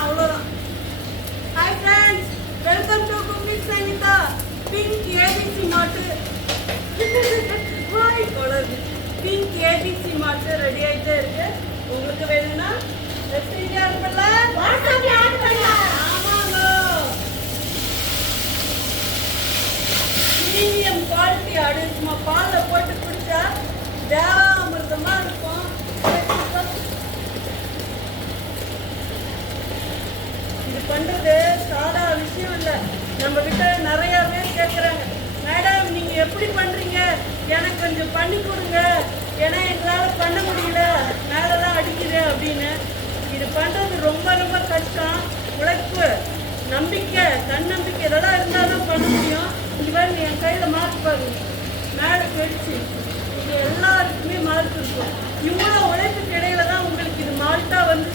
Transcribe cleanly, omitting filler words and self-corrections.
அவ்வளோதான். Hi friends, welcome to cooking Sangeetha. Pink ABC மாட்டு pink ABC மாட்டு ரெடி ஆகிட்டே இருக்கு. உங்களுக்கு வேணும்னா ரெசிபி ஆட் பண்ணலாம், வாட்ஸ்அப்ல ஆட் பண்ணலாம். ஆமாங்க, பிரீமியம் குவாலிட்டி ஆடு. சும்மா பாலில் போட்டு குடிச்சா தேவாமிர்தமா இருக்கும். இது பண்றது சாதா விஷயம் இல்லை. நம்ம கிட்ட நிறைய பேர் கேட்குறாங்க, மேடம் நீங்க எப்படி பண்றீங்க, எனக்கு கொஞ்சம் பண்ணி கொடுங்க, ஏன்னா எங்களால் பண்ண முடியல, மேலெல்லாம் அடிக்குது அப்படின்னு. இது பண்றது ரொம்ப ரொம்ப கஷ்டம். உழைப்பு, நம்பிக்கை, தன்னம்பிக்கை இதெல்லாம் இருந்தால் தான் பண்ண முடியும். இது மாதிரி என் கையில் மார்க் பாருங்க, மேலே போயிடுச்சு. இது எல்லாருக்குமே மார்க் இருக்கும். இவ்வளோ உழைப்புக்கு இடையில தான் உங்களுக்கு இது மால்ட்டா வந்து